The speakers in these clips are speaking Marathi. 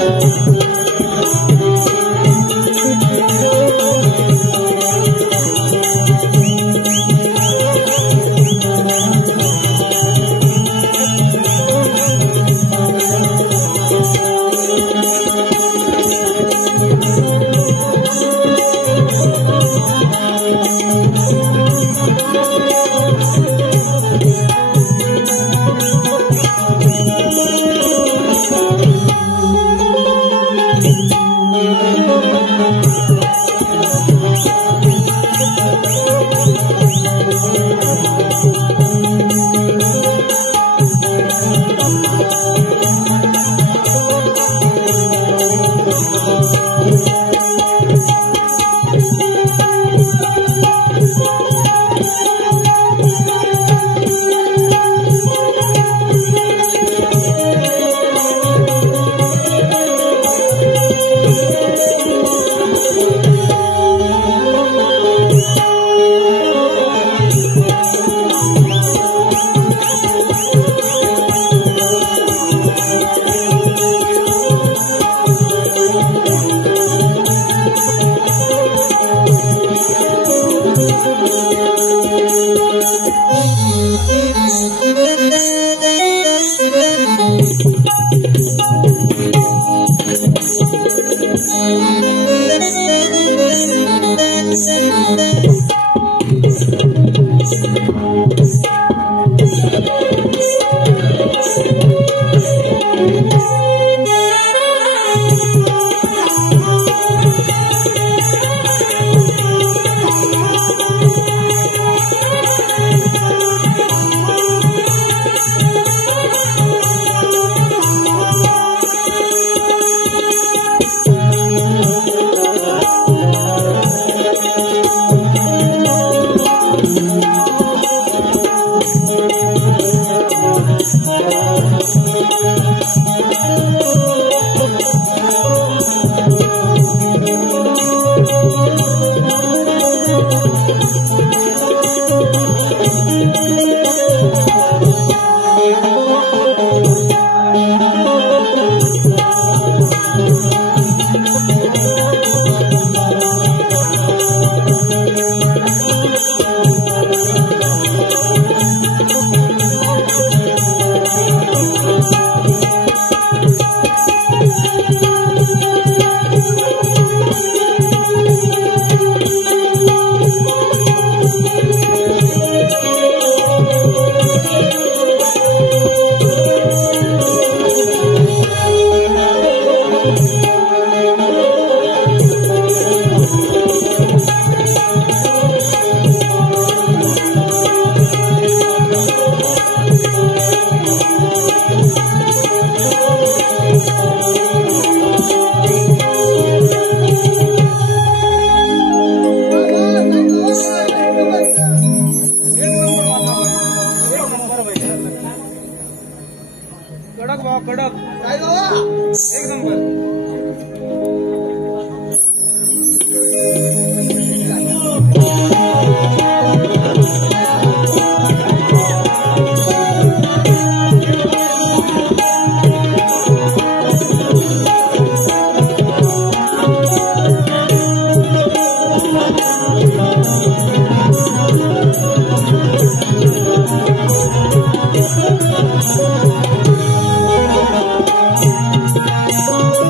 Thank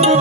you.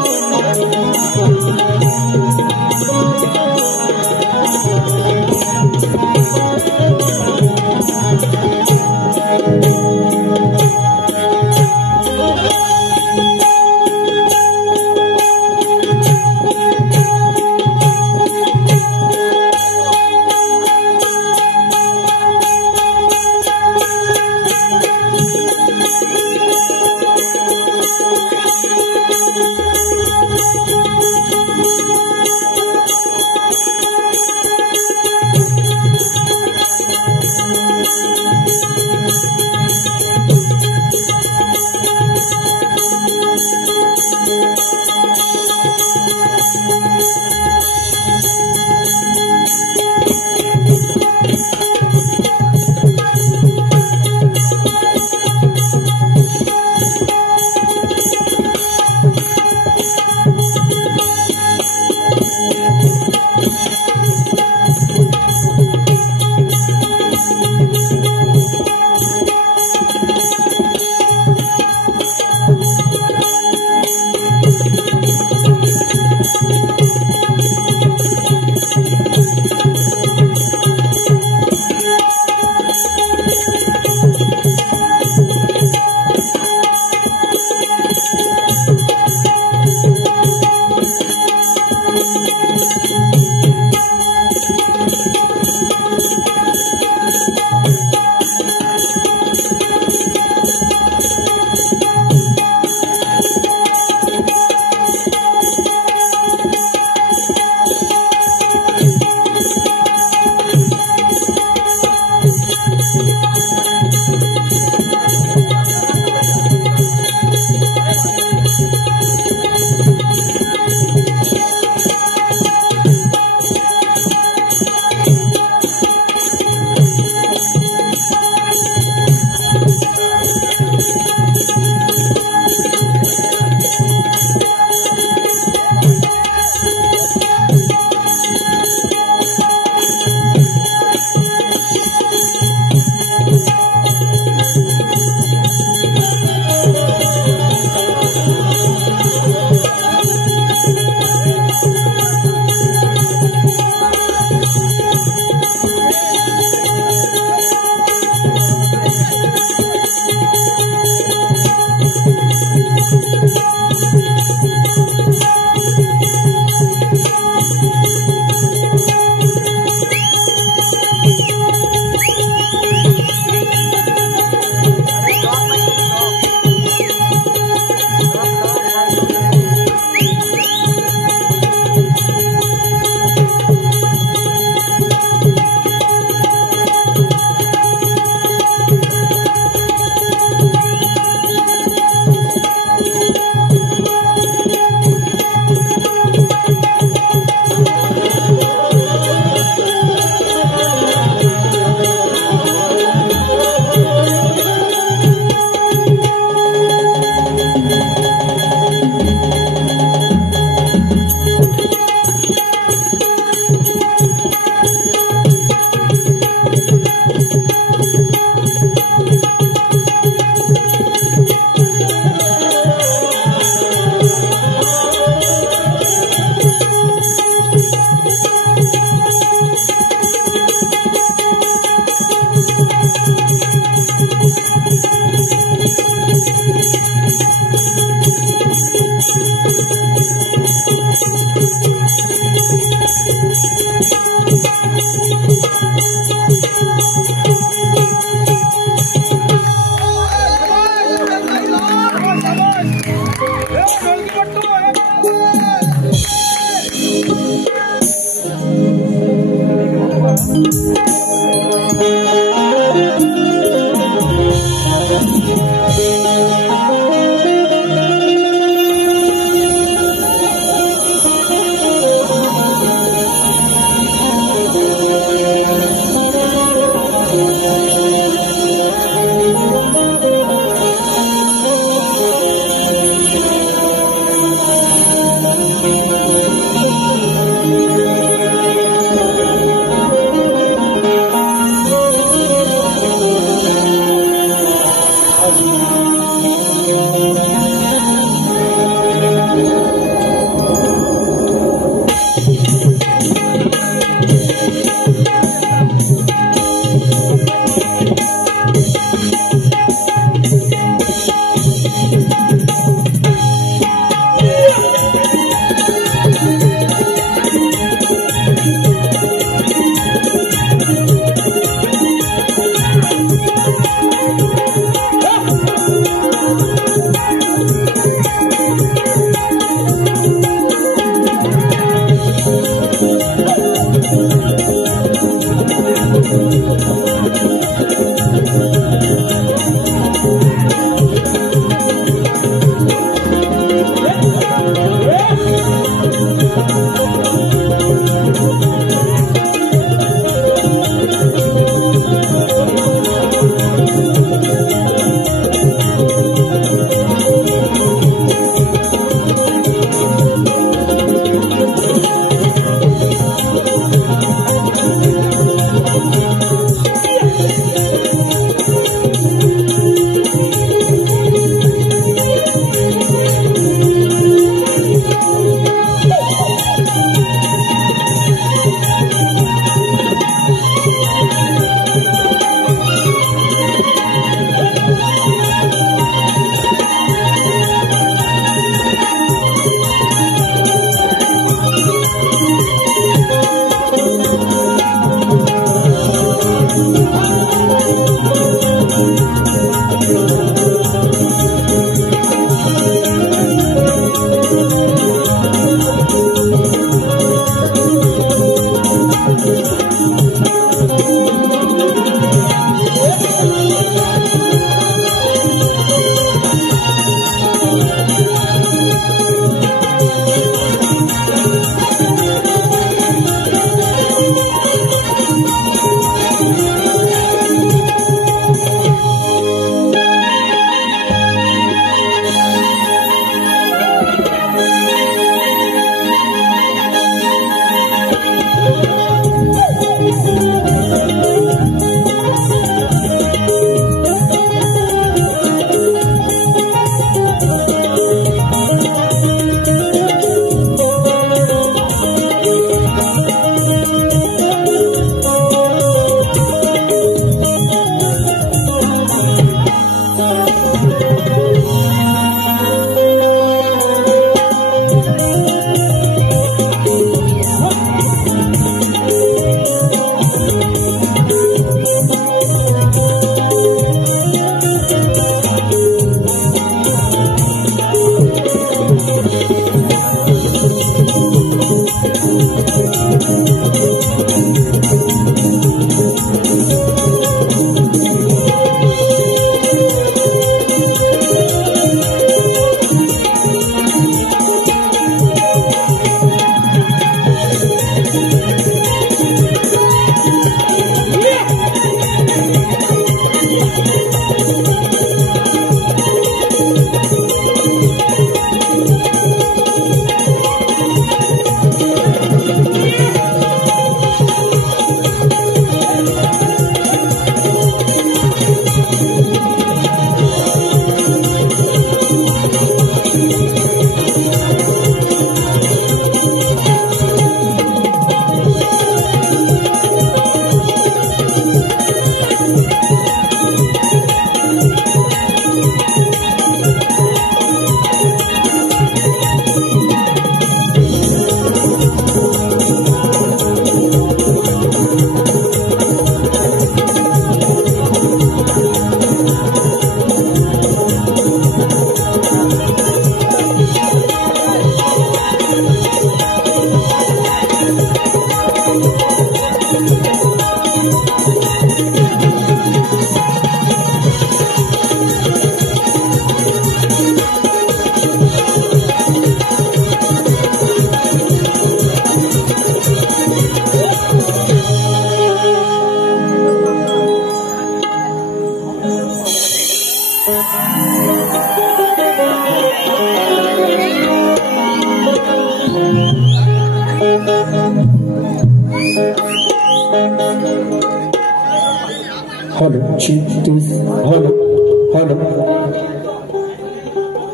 Hello, check this. Hello,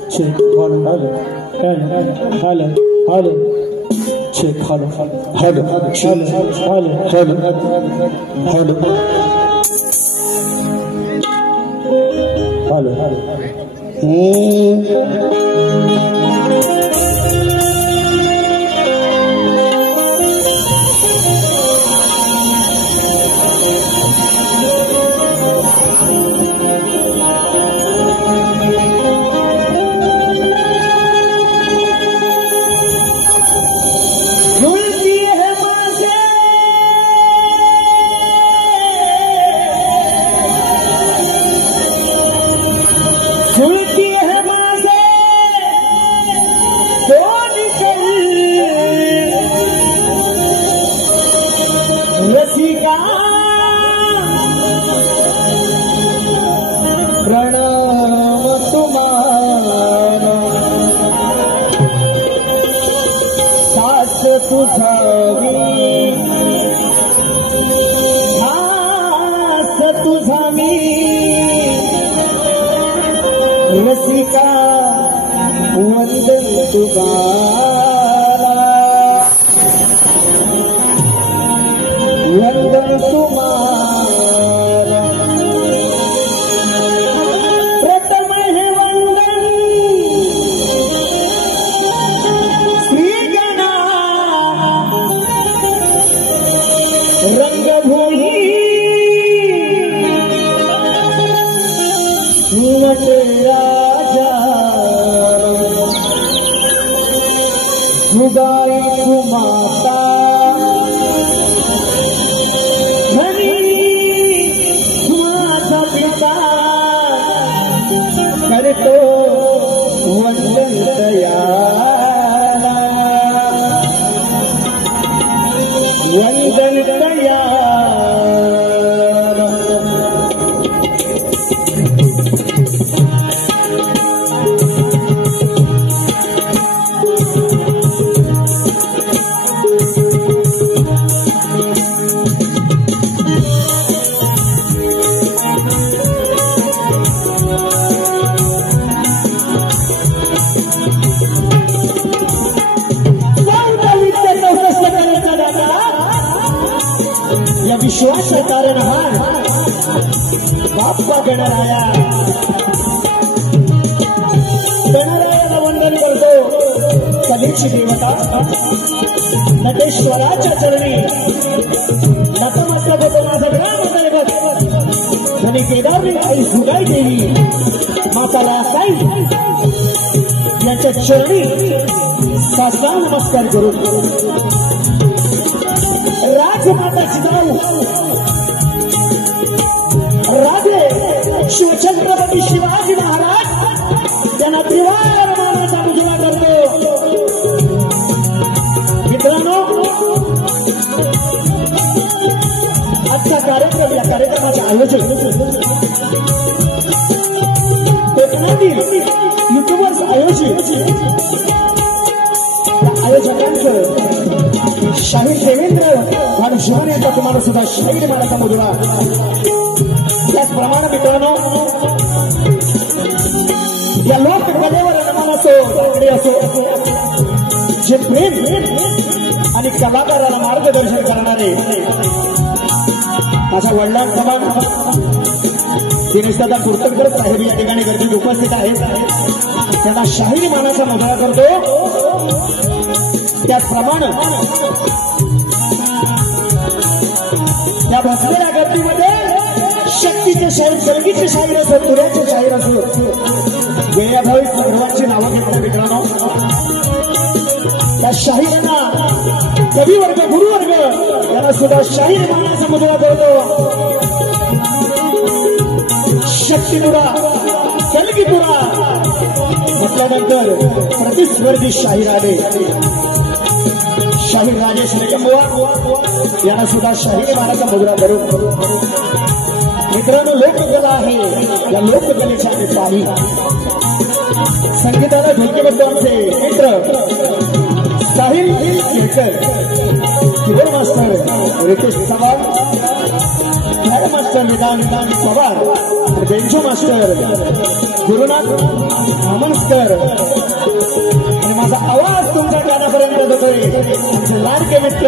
check. Hello. Check. Hello. Rasika वंदन तुम्हारा प्रथम है वंदन श्री गणा रंगभूमि नटराजा गाई माता धनी माता पिता कर तो वंदन दयाला वंदन दयाला विश्वास कारण हार बाप्पा गणरायाला वंदन करतो कलेची देवता नटेश्वराच्या चरणी नतमस्तक होतो माझा ग्रामदैवत आणि केदारनी आई सुगाई देवी माताला साई यांच्या चरणी साष्टांग नमस्कार करू राजमाता जिजाऊ राजे शिवछत्रपती शिवाजी महाराज त्यांना त्रिवार मानाचा उजवा करतो मित्रांनो आजचा कार्यक्रम या कार्यक्रमाचे आयोजक कोकणातील युट्यूबर्स आयोजकांचं शाहीर देवेंद्र आणि शिवण यांचा तुम्हाला सुद्धा शाहीर मानाचा मुजरा त्याचप्रमाणे मित्रांनो या लोककलेवर रममान असो जे प्रेम आणि कलाकाराला मार्गदर्शन करणारे माझ्या वडिलांसमान दिनेशदादा कुर्तनकर साहेब या ठिकाणी गर्दीत उपस्थित आहेत त्यांना शाहीर मानाचा मुजरा करतो त्याचप्रमाणे या बसलेल्या गर्दीमध्ये शक्तीचे शाहीर संगीतचे शाहीर असो तुऱ्याचे शाहीर असो वेळाभावी सर्वांची नावं घेतली मित्रांनो त्या शाहीरांना कविवर्ग गुरुवर्ग यांना सुद्धा शाहीर मानाचा मुजरा करतो शक्तीपुरा कलगीपुरा म्हटल्यानंतर प्रतिस्पर्धी शाहीर आले शाहीर राजेश निकमवार यांना सुद्धा शाहीर मानाचा मुजरा करू मित्रांनो लोककला आहे या लोककलेच्या पाणी संगीताला ढोलकीबद्ध आमचे मित्र Sahil Kelkar keyboard master Ritesh Chavan head master Vidhan Pawar, banjo master Gurunath Amankar, आणि माझा आवाज तुमच्या कानापर्यंत जातोय लाडके मित्र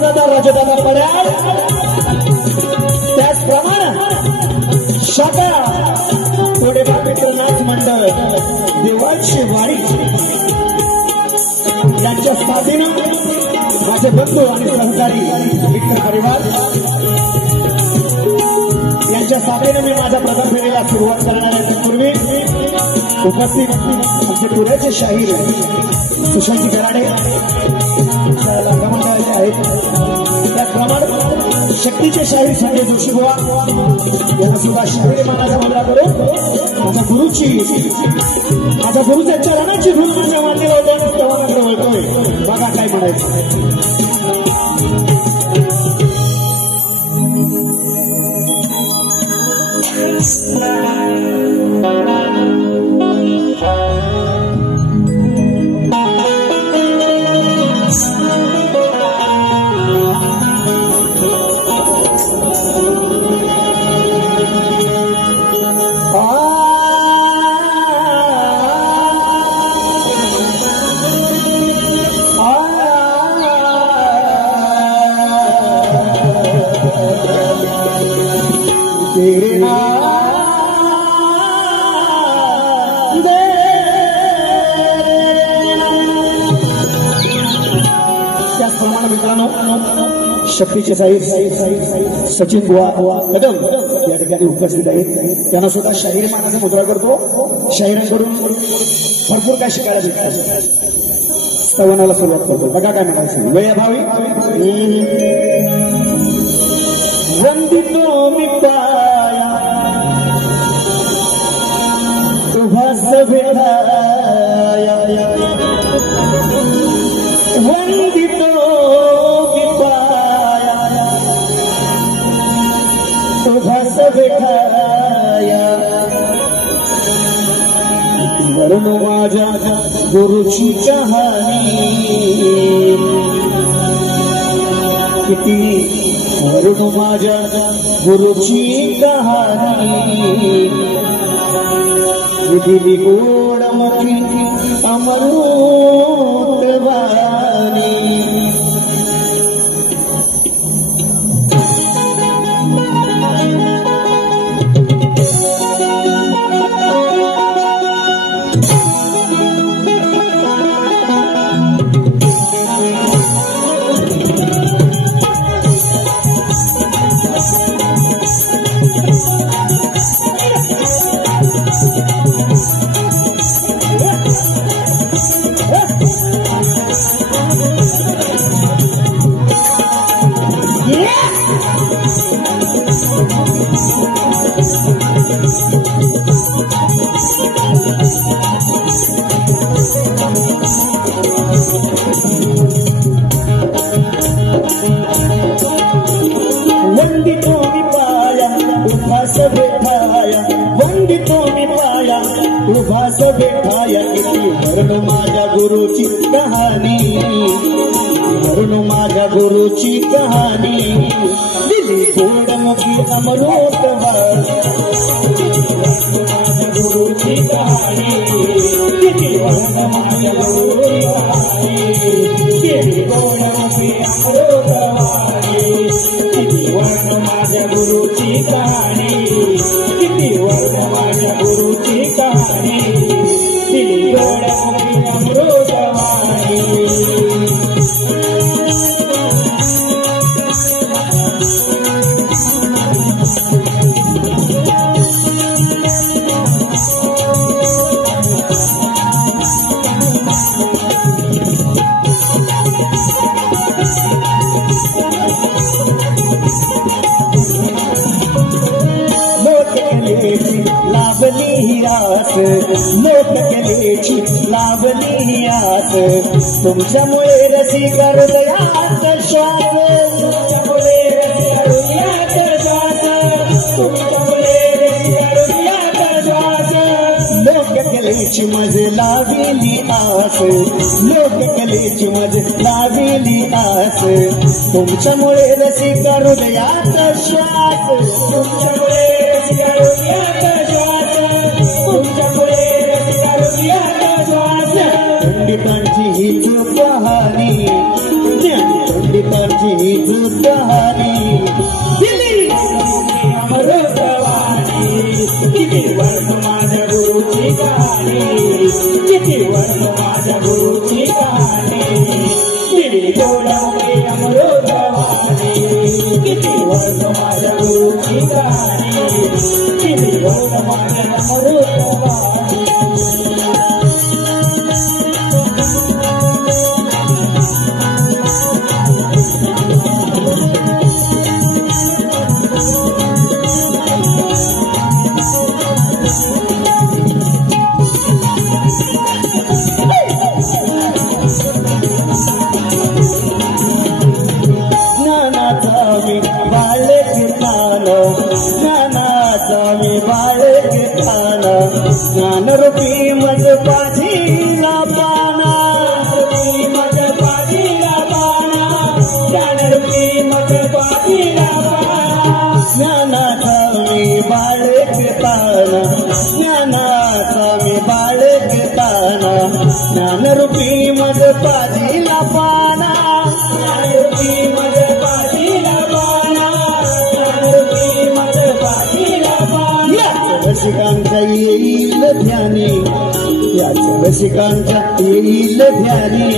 दादा राजदादा पड्याळ, त्याचप्रमाणे शाखा थोडेफार मित्र नाच मंडळ देवाची वाडी यांच्या साथीनं माझे बंधू आणि सहकारी मित्र परिवार यांच्या साथीनं मी माझ्या प्रथम फेरीला सुरुवात करणार आहे. पूर्वी उपस्थित आमचे पुण्याचे शाहीर सुशांती कराडे मंडळाचे आहेत, त्याचप्रमाणे शक्तीचे शाहीर संजय जोशी बुवा यांना सुद्धा शाहीर मानाचा मुद्रा करून माझ्या गुरुच्या चरणाची धूळ माझ्या मांडीला होते तेव्हा मात्र ओळखतोय बघा काय म्हणायचं. त्याचप्रमाणे मित्रांनो शक्तीचे साहिर सचिन बुवा कदम या ठिकाणी उपस्थित आहेत, त्यांना सुद्धा शाहीर मानाचा मुद्रा करतो. शाहिरांकडून भरपूर काय शिकायला भेटतात. स्तवनाला सुरुवात करतो बघा काय म्हणायचं. वेळाभावी वंदितो मी पाया तुझा सभेदाया, वंदितो मी पाया तुझा सभेदाया, वरून माझ्या गुरुची कहाणी किती, वरून माझ्या गुरुची कहाणी दिली गोडमुखी अमृत वाणी. उभास बेठाया किती, वरून माझ्या गुरुची कहाणी, वरून माझ्या गुरुची कहाणी दिली गोडमुखी अमृत वाणी. माझ्या गुरुची कहाणी दिली वरून माझ्या गुरुची कहाणी दिली गोडमुखी अमृत वाणी, दिली वरून माझ्या गुरुची कहाणी किती, वरून माझ्या गुरुची कहाणी दिली गोडमुखी अमृत वाणी. मोठकलेची लावली आस, तुमच्यामुळे रसिका हृदयात श्वास, तुमच्यामुळे रसिका हृदयात श्वास, तुमच्यामुळे रसिका हृदयात श्वास. मोठकलेची मज लावली आस, आस लोक कलेची मज लाविली आस तुमच्यामुळे रसिका हृदयात श्वास तुमच्यामुळे रसिका हृदयात श्वास तुमच्यामुळे रसिका हृदयात श्वास पंडितांची हीच कहाणी पंडितांची हीच कहाणी किती वर्ष माझ्या गुरुची कहाणी किती वर्ष माझ्या गुरुची कहाणी किती गोडामुळे अमृतवाणी किती वर्ष माझ्या गुरुची कहाणी किती वर्ष माझ्या अमृतवाणी ज्ञान रूपी मज पाठीला पाना मज पाठीला पाना ज्ञान रूपी मज पाठीला पाना ज्ञानाचा मी बाळगताना ज्ञानाचा मी बाळगताना ज्ञान रूपी मज पाठीला पाना ज्ञान रूपी मज पाठीला पाना ज्ञान रूपी मज पाठीला पाना रसिकांच्या येईल ध्यानी याच रसिकांच्या येईल ध्यानी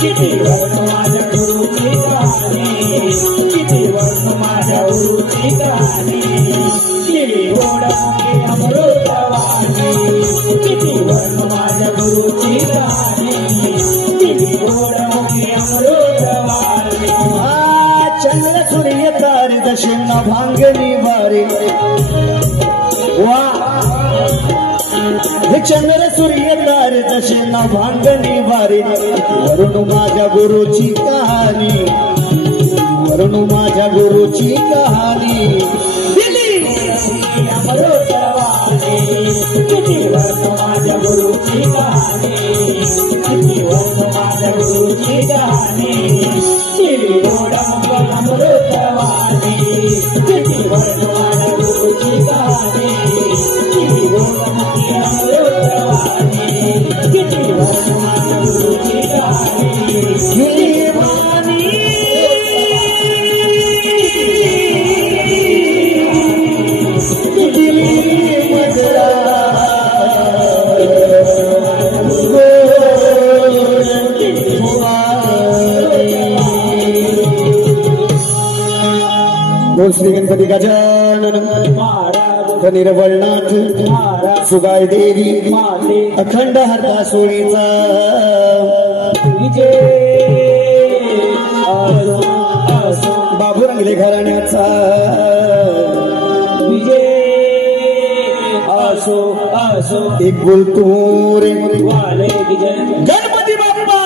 किती वर्ष माझ्या गुरुची कहाणी किती वर्ष माझ्या गुरुची कहाणी किती गोडमुखे अमृतवाणी किती वर्ष माझ्या गुरुची कहाणी किती गोडमुखे अमृतवाणी चंद्र सूर्य तारे दशिण भांगणी वारे वा चंद्र सूर्य तारे दशिण भांगणी वारे वरुण माझ्या गुरुची कहाणी वरुण माझ्या गुरुची कहाणी किती वर्ष माझ्या गुरुची कहाणी किती वर्ष माझ्या गुरुची कहाणी किती अमृतवाणी किती वर्ष माझ्या गुरुची कहाणी किती गोडमुखी अमृतवाणी किती वर्ष माझ्या गुरुची कहाणी श्री गणपती गजानन महाराज निर्वळनाथ सुगाय देवी अखंड हरता सोळीचा विजय बाबू रंगले घराण्याचा विजय असो असो एक बोलतो रे वाले विजय गणपती बाप्पा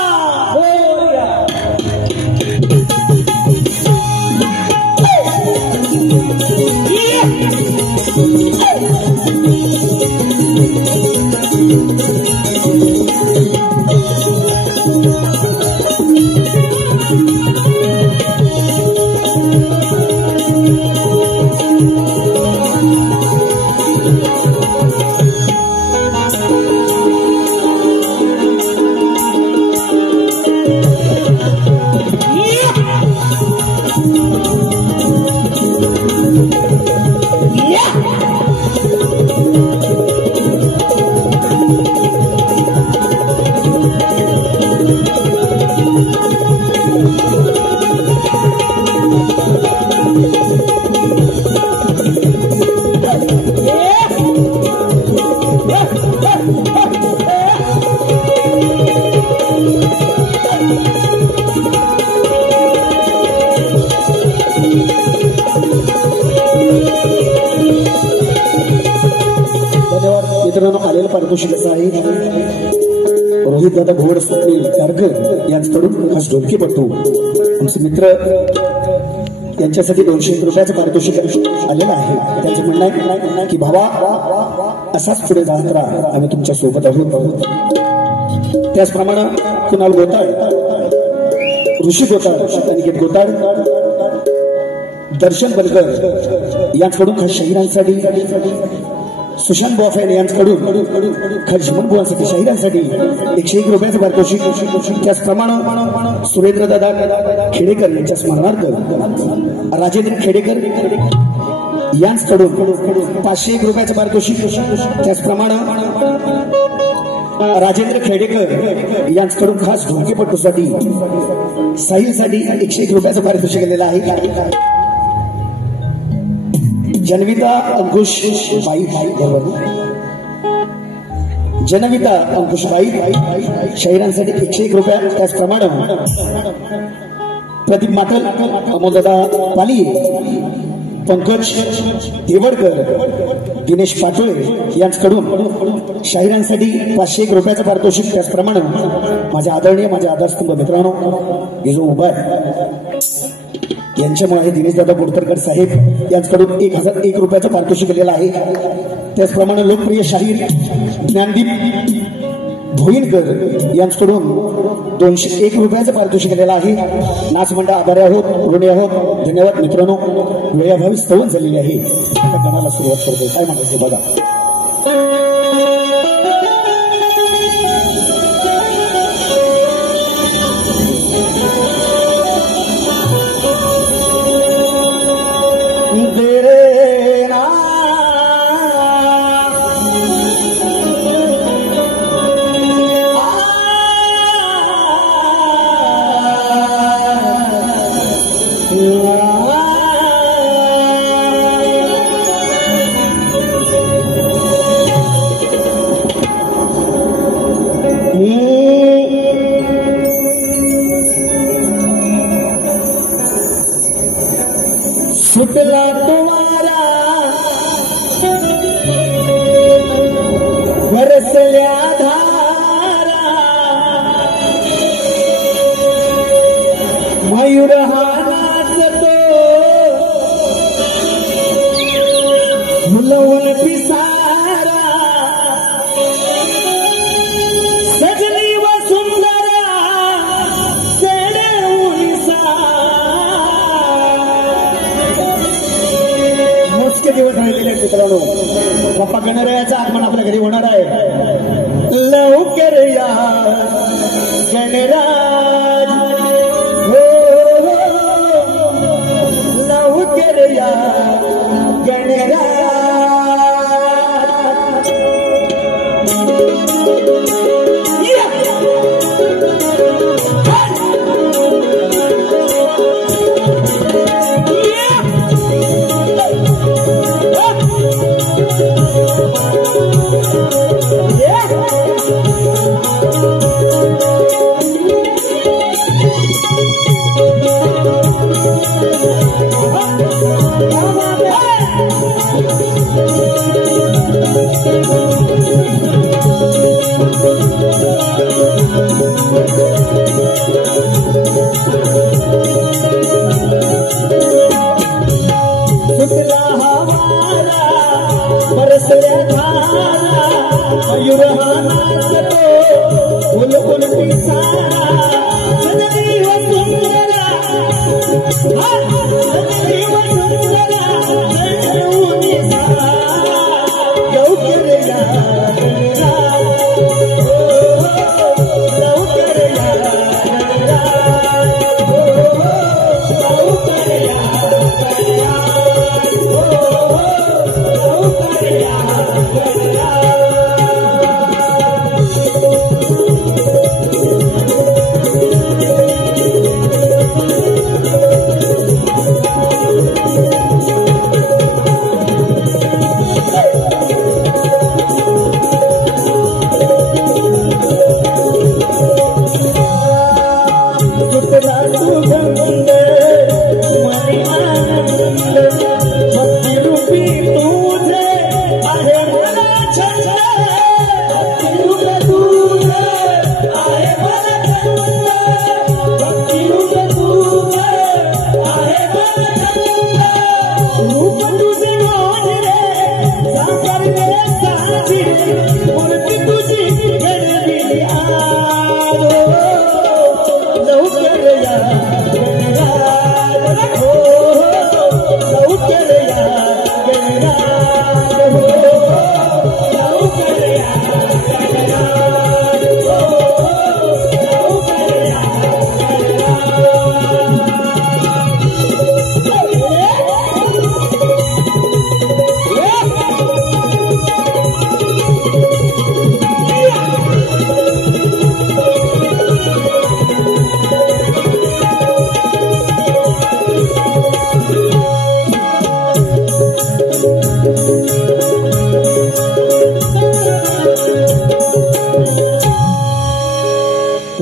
मित्रांनो आलेलं पारितोषिक असं आहे रोहित दादा भोवड स्वप्नील गारकर यांच्याकडून खास ढोलकीपट्टू आमचे मित्र यांच्यासाठी 200 रुपयाचं पारितोषिक आलेलं आहे. त्यांचं म्हणणं आहे की भावा असाच पुढे जात राहा, आम्ही तुमच्या सोबत आहोत. त्याचप्रमाणे कुणाल गोताळ, ऋषी गोताळ, अनिकेत गोताळ, दर्शन बनकर यांच्याकडून खास शाहिरांसाठी, सुशांत बॉफेन यांच्याकडून खास जिमन बुवांसाठी शाहिरांसाठी 101 रुपयाचं पारितोषिक. त्याचप्रमाणे सुरेंद्र दादा खेडेकर यांच्या स्मरणार्थ राजेंद्र खेडेकर यांच्याकडून 501 रुपयाचं पारितोषिक. त्याचप्रमाणे राजेंद्र खेडेकर यांच्याकडून खास ढोलकीपटूसाठी साहिलसाठी 101 रुपयाचं पारितोषिक केलेलं आहे. जनविता अंकुश बाई, जनविता अंकुश बाई शाहिरांसाठी 101 रुपया. त्याचप्रमाणे प्रदीप माटल, अमोलदादा पाली, पंकज देवडकर, दिनेश पाटोळे यांच्याकडून शाहिरांसाठी 501 रुपयाचं पारितोषिक. त्याचप्रमाणे माझे आदरणीय, माझे आधारस्तंभ मित्रांनो, हे जो उभा आहे यांच्यामुळे हे दिनेशदादा बोरतरकर साहेब यांच्याकडून 1001 रुपयाचं पारितोषिक केलेलं आहे. त्याचप्रमाणे लोकप्रिय शाहीर ज्ञानदीप भोईनकर यांच्याकडून 201 रुपयाचं पारितोषिक केलेलं आहे. नाच मंडळ आभारी आहोत, ऋणी आहोत. धन्यवाद मित्रांनो. वेळाभावी स्तवन झालेली आहे. आता गाण्याला सुरुवात करतो. काय म्हणायचं बघा. सुटला तुम्हारा बरसल्या धारा, मयूर हा नाचतो फुलवून पिसारा, सजनी व सुंदरा चढवून मोजके दिवस राहिलेले आहेत मित्रांनो. बाप्पा गणरायाचं आगमन आपल्या घरी होणार आहे. लवकर या गणराज, हो लवकर या गणराज.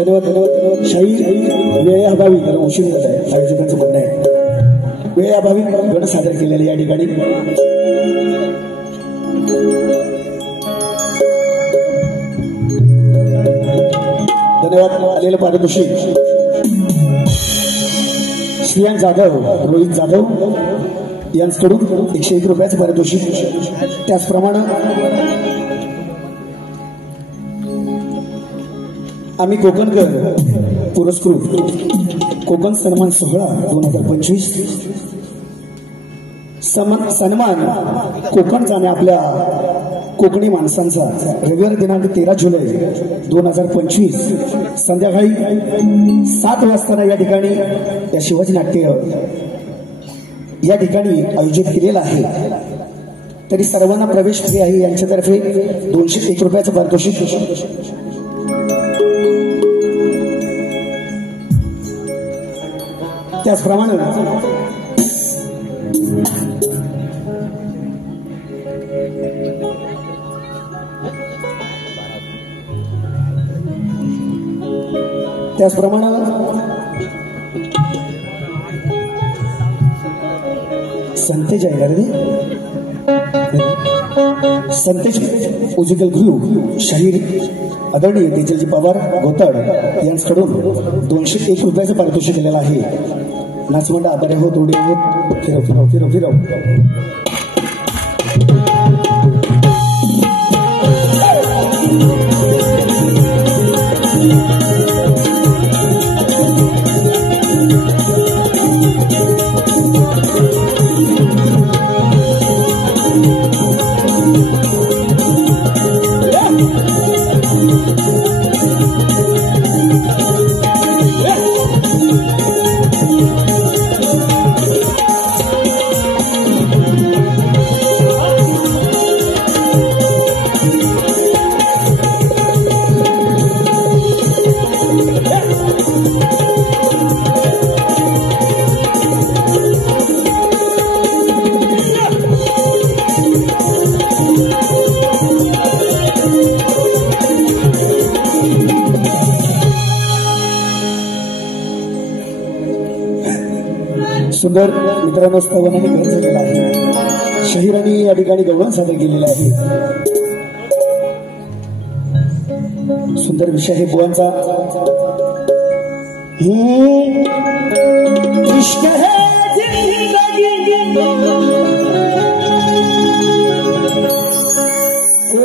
धन्यवाद धन्यवाद. शाहीर वेळेअभावी त्याला उशीर झाला आहे, आयोजकांचं म्हणणं आहे. वेळेअभावी गण सादर केलेले या ठिकाणी. धन्यवाद. आलेलं पारितोषिक श्रियान जाधव, रोहित जाधव यांच्याकडून 101 रुपयाचं पारितोषिक. त्याचप्रमाणे आम्ही कोकणकर पुरस्कृत कोकण सन्मान सोहळा 2025 सन्मान कोकणचा आणि आपल्या कोकणी माणसांचा रविवार दिनांक 13 जुलै 2025 संध्याकाळी 7 वाजता या ठिकाणी या शिवाजी नाट्य या ठिकाणी आयोजित केलेला आहे. तरी सर्वांना प्रवेश फ्री आहे. यांच्यातर्फे 201 रुपयाचं पारितोषिक. त्याचप्रमाणे संतेज आहे गर्दी. संतेज म्युझिकल ग्रुप शाहीर आदरणीय तेजलजी पवार गोताड यांच्याकडून 201 रुपयाचं पारितोषिक केलेलं आहे. नाचमंडळ आभारी आहोत, उडे आहोत. फिरव फिरव फिरव फिरव. सुंदर मित्रांनो स्तवनाने घर झालेला आहे. शाहिरांनी या ठिकाणी गौरव सादर केलेला आहे. सुंदर विषय आहे बुवांचा. इश्क है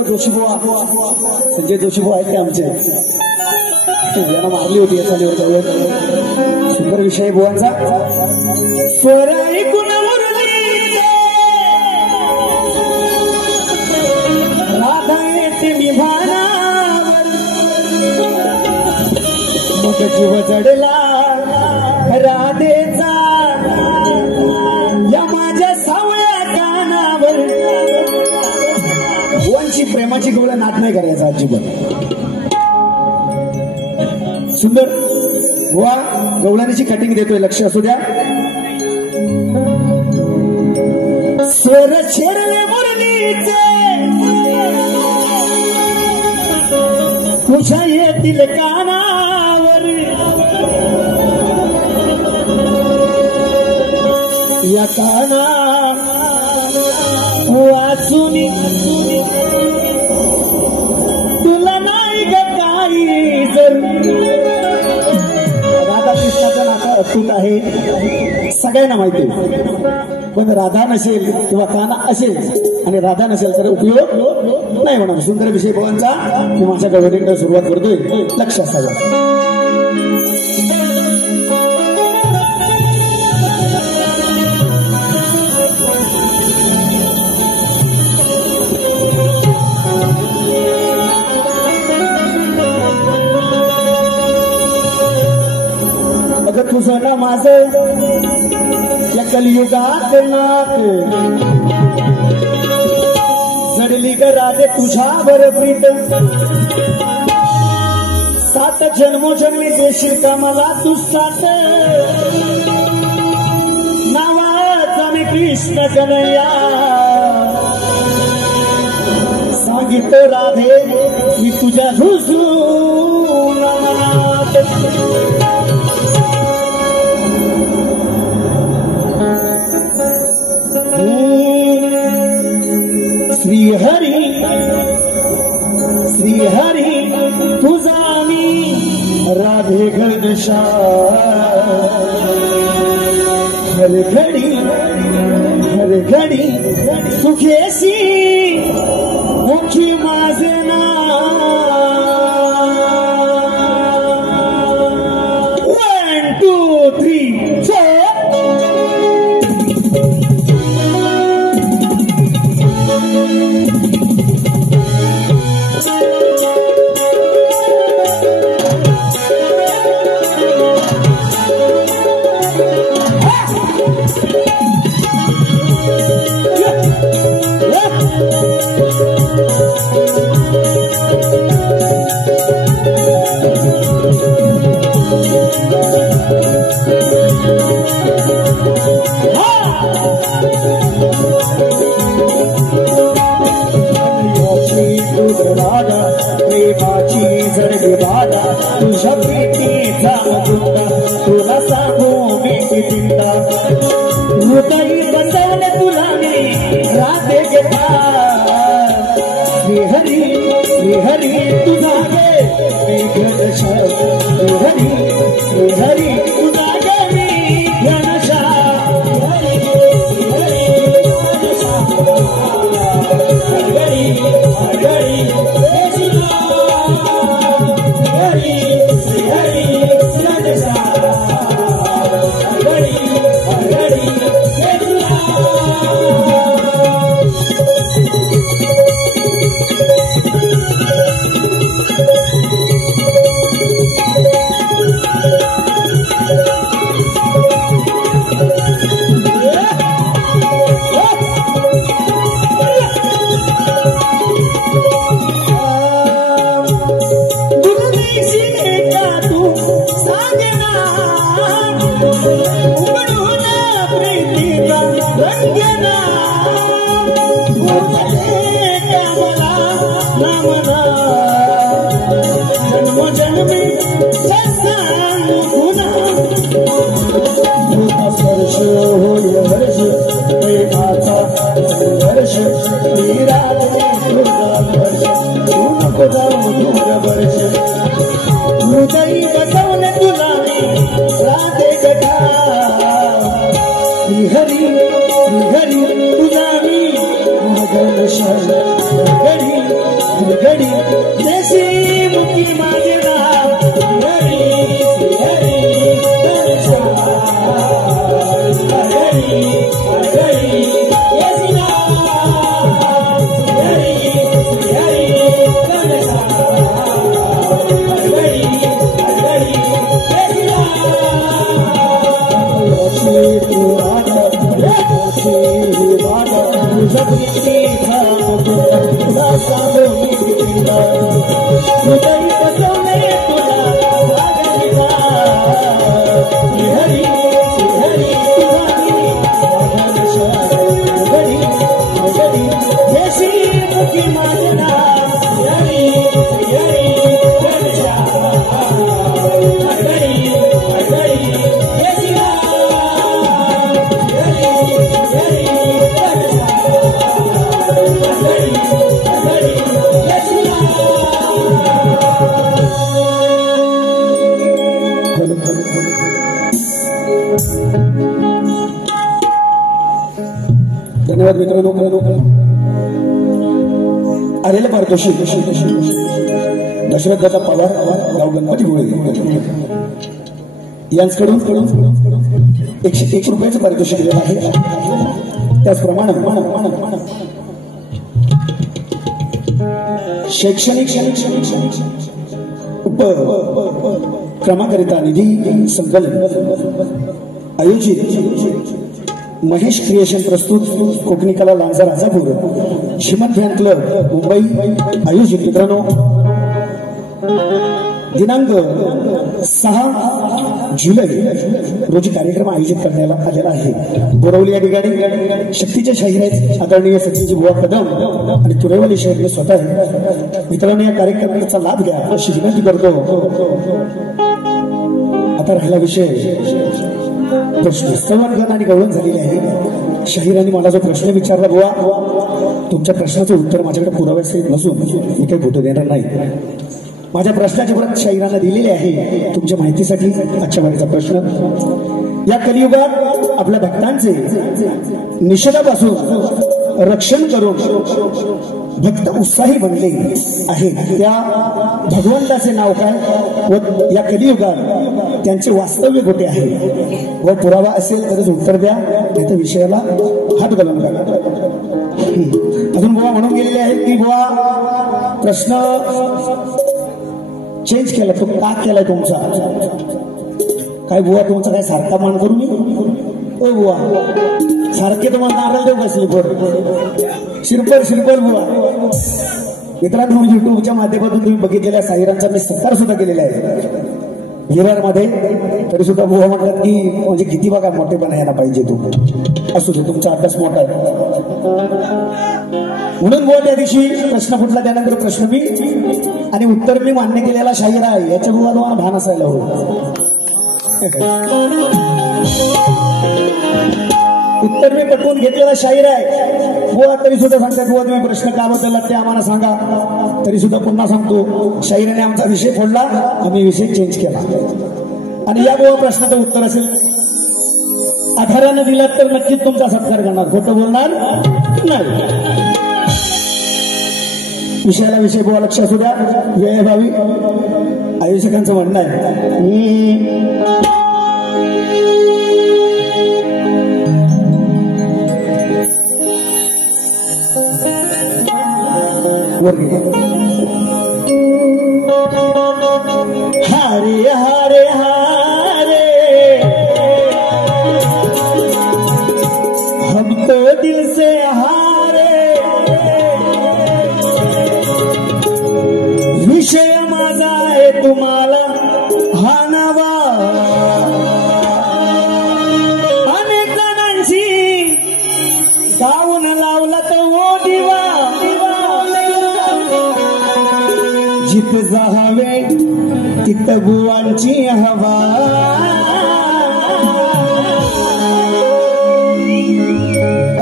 जोशी बुवा, संजय जोशी बुवा आहेत ते आमचे. यांना मारली होती या चालीवर. सुंदर विषय बुवांचा. स्वर ऐकून राधा येते विभानावर, मग जीव जडला राधेचा या माझ्या सावळ्या कानावर. बुवांची प्रेमाची गवळ नाट नाही करायचा अजिबात. सुंदर बुवा गवळणीची कटिंग देतोय, लक्ष असू द्या. स्वर छेरले मुरलीचे तुझ्या येतील कानावर, या काना वाचून तुला नाही ग काही. जर राधा कृष्णाचं नातं अतूट आहे सगळ्यांना माहिती आहे. पण राधा नसेल किंवा काना असेल आणि राधा नसेल तर उपयोग नाही होणार. सुंदर विषय भवांचा मी माझ्या गवळणीकडे सुरुवात करतोय, लक्ष असावं. अगं तुझं ना माझं या कलियुगात नात जडली ग राधे तुझ्यावर प्रीत. 7 जन्मोजन्मी देशील का मला तू साथ. नावाचा मी कृष्ण कन्हैया सांगितलं राधे मी तुझ्या हुजूर. श्रीहरी तुझा मी राधे घनशा हर घडी सुखेशी मुखी माझे ना 1 2 3 4 तुझ्या प्रीतीचा तुला सांगू मी चिंता हृदयी बसवले तुला मी राधे घेता श्रीहरी श्रीहरी तुझा गे मी घनशा श्रीहरी श्रीहरी तुझा गे मी घनशा हृदयी बसवले तुला राधे गठा श्रीहरी श्रीहरी तुझा मी घनशा घडी घडी देशी मुखी माझे नाव श्रीहरी श्रीहरी घनशा घडी घडी देशी नाव श्रीहरी श्रीहरी घनशा धन्यवाद मित्रांनो. आलेलं पारितोषिक दशरथदादा पवार गाव गणपती गोळे यांच्याकडून 101 रुपयाचं पारितोषिक दिलेलं आहे. त्याचप्रमाणे शैक्षणिक उपक्रमाकरिता निधी संकलन आयोजित महेश क्रिएशन प्रस्तुत कोकणी कला लांजा राजापूर श्रीमंत ध्यान क्लब मुंबई आयोजित मित्रांनो दिनांक 6 जुलै रोजी कार्यक्रम आयोजित करण्यात आलेला आहे. बोरवली या ठिकाणी शक्तीच्या शाहीर आहेत आदरणीय सचिनजी बुवा कदम आणि तुरेवाली शाहीर स्वतः आहे. मित्रांनो या कार्यक्रमाचा लाभ घ्या अशी विनंती करतो. आता राहिला विषय प्रश्न. संवादगण आणि गवळण झालेली आहे. शाहिरांनी मला जो प्रश्न विचारला बुवा तुमच्या प्रश्नाचं उत्तर माझ्याकडे पुराव्यासहित नसून मी काही फोटो देणार नाही. माझ्या प्रश्नाची परत शाहिरांना दिलेली आहे तुमच्या माहितीसाठी. आजच्या वारीचा प्रश्न, या कलियुगात आपल्या भक्तांचे निषेधापासून रक्षण करून भक्त उत्साही बनले आहेत त्या भगवंताचे नाव काय व या कलियुगात त्यांचे वास्तव्य कुठे आहे व पुरावा असेल तरच उत्तर द्या, नाही तर विषयाला हात घालून टाका. अजून बुवा म्हणून गेलेले आहेत की बुवा प्रश्न चेंज केला, तो का केलाय तुमचा? काय बुवा तुमचा काय सारखा मान करू मी? ओ बुवा सारखे तुम्हाला नारळ देऊ का? शिरपल बुवा. मित्रांनो, युट्यूबच्या माध्यमातून तुम्ही बघितलेल्या साहिरांचा मी सत्कार सुद्धा केलेला आहे विरारमध्ये. तरी सुद्धा बुवा म्हणतात की म्हणजे किती बघा मोठेपणा यायला पाहिजे. तू असू दे, तुमचा अभ्यास मोठा आहे म्हणून बुवा त्या दिवशी प्रश्न फुटला. त्यानंतर प्रश्न मी आणि उत्तर मी मान्य केलेला शाहीर आहे याच्या बुवा तुम्हाला भान असायला हवं. उत्तर मी पटवून घेतलेला शाहीर आहे बुवा. तरी सुद्धा सांगतात बुवा तुम्ही प्रश्न का बदलला ते आम्हाला सांगा. तरी सुद्धा पुन्हा सांगतो, शाहिराने आमचा विषय फोडला, आम्ही विषय चेंज केला. आणि या बुवा प्रश्नाचं उत्तर असेल आधारानं दिलात तर नक्कीच तुमचा सत्कार करणार, खोटं बोलणार नाही. विषयाला विषय बुवा लक्ष असू द्या. वेळ भावी आयोजकांचं म्हणणं आहे हारे हारे हारे हम तो दिल से हारे. विषय माझा आहे तुम्हाला हा नवा. अनेक जणांची गाऊन लावला तर ओ दिवा. जिथ जावे तिथ बुवांची हवा.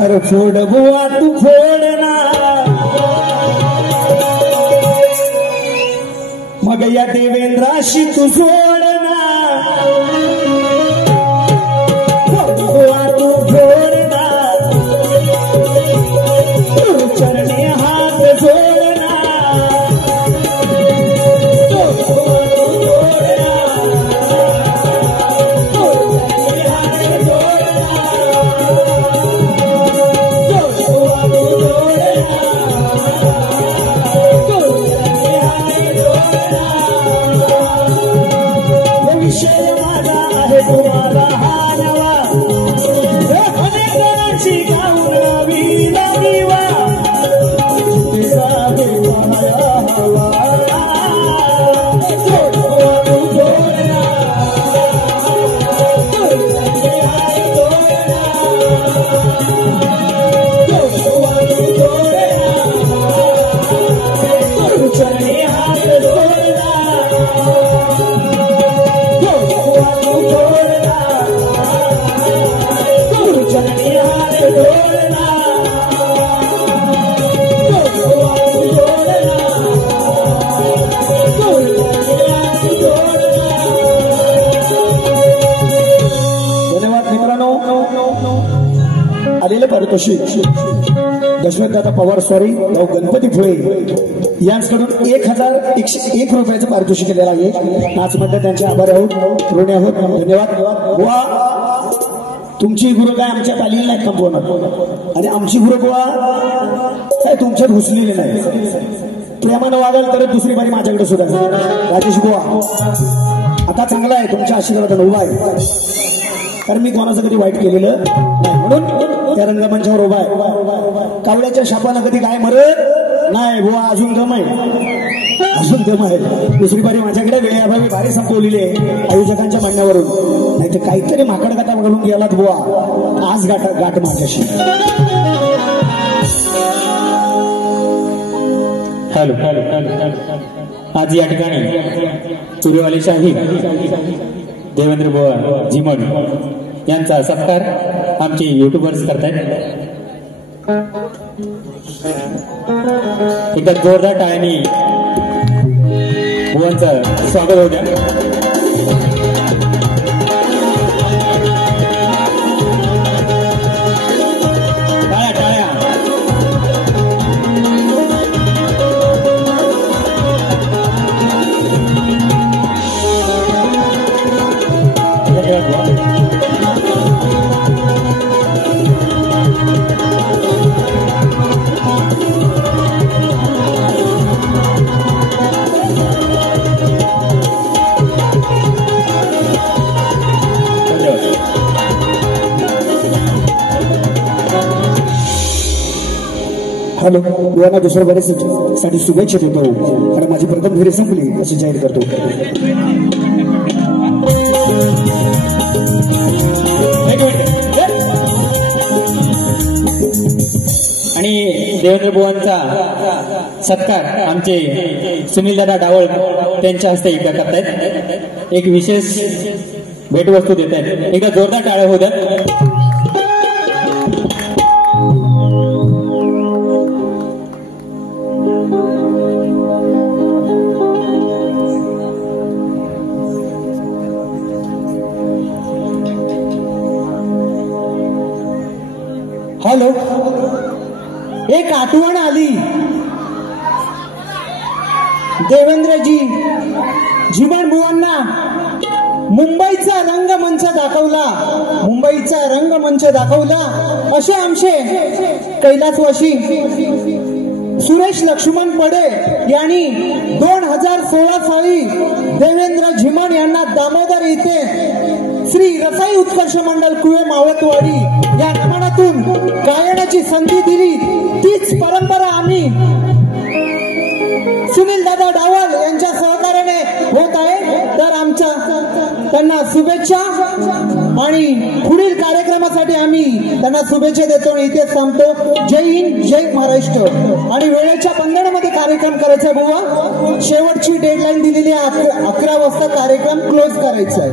अरे फोड बुवा तू फोड ना. मग या देवेंद्राशी तू जोड ना. बुवा तू फोड ना. चरणी हात जोड ना. विषय माझा आहे तुम्हाला हा नवा. अनेक जणांची गाऊन विहिरीला दिवा. हवा आलेले पारितोषिक दशरथदादा पवार स्वारी भाऊ गणपती फुले यांच्याकडून 1101 रुपयाचं पारितोषिक केलेलं आहे. नाच मंडळ त्यांचे आभारी आहोत, ऋणी आहोत. धन्यवाद. बुवा तुमची गुरु काय आमच्यात आलेली नाही कंपवणार आणि आमची गुरु बुवा काय तुमच्यात घुसलेली नाही. प्रेमानं वागाल तर दुसरी बारी माझ्याकडे सुद्धा. राजेश बुवा आता चांगला आहे, तुमच्या आशीर्वादाने उभा आहे, कारण मी कोणाचं कधी वाईट केलेलं नाही म्हणून त्या रंगमंचावर उभा आहे. कावड्याच्या शापानं कधी काय मरत नाही बुवा. अजून दम आहे, अजून दम आहे. दुसरी बारी माझ्याकडे वेळेअभावी भारी संपवलेली आहे आयोजकांच्या म्हणण्यावरून. नाही तर काहीतरी माकडगाटा घालून गेलात बुवा. आज गाठ माझ्याशी. हॅलो. आज या ठिकाणी तुरेवाले शाहीर देवेंद्र बुवा जिमड यांचा सत्कार आमचे युट्यूबर्स करतायत. एकदा जोरदार टाळ्यांनी बुवांचं स्वागत होऊ द्या. हॅलो, बुवांना दुसऱ्या बरेचसाठी शुभेच्छा देतो आणि माझी प्रथम फेरी संपली अशी जाहीर करतो. आणि देवेंद्र बुवांचा सत्कार आमचे सुनीलदादा डावळ त्यांच्या हस्ते करतायत. एक विशेष भेटवस्तू देत आहेत. एकदा जोरदार टाळ्या होऊ द्या. हॅलो, एक आठवण आली. देवेंद्रजी झिमण बुवांना मुंबईचा रंगमंच दाखवला. असे आमचे कैलासवासी सुरेश लक्ष्मण पडे यांनी 2016 साली देवेंद्र झिमण यांना दामोदर येथे श्री रसाई उत्कर्ष मंडळ कुळे मावतवाडी या नमनातून गायनाची संधी दिली. तीच परंपरा आम्ही सुनील दादा डावल यांच्या सहकार्याने होत आहे. तर आमच्या त्यांना शुभेच्छा आणि पुढील कार्यक्रमासाठी आम्ही त्यांना शुभेच्छा देतो. इथे थांबतो. जय हिंद, जय महाराष्ट्र. आणि वेळेच्या बंधनामध्ये कार्यक्रम करायचा बुवा. शेवटची डेडलाईन दिलेली आहे. 11 वाजता कार्यक्रम क्लोज करायचा आहे.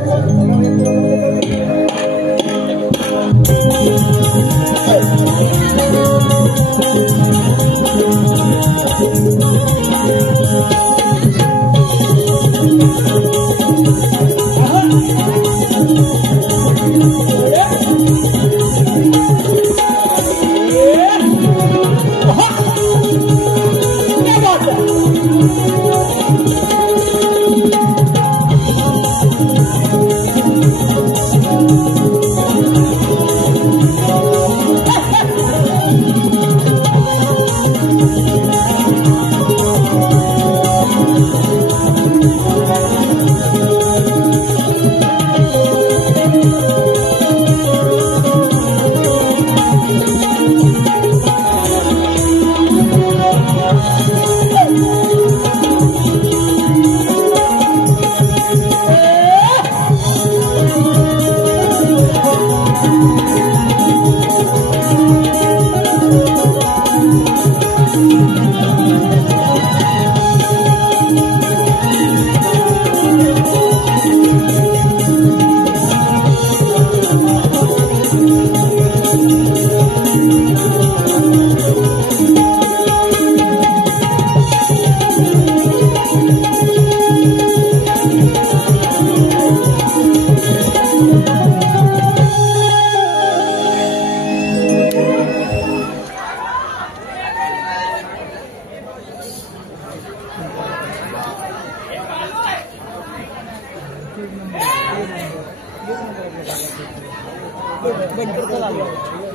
बंद करतो.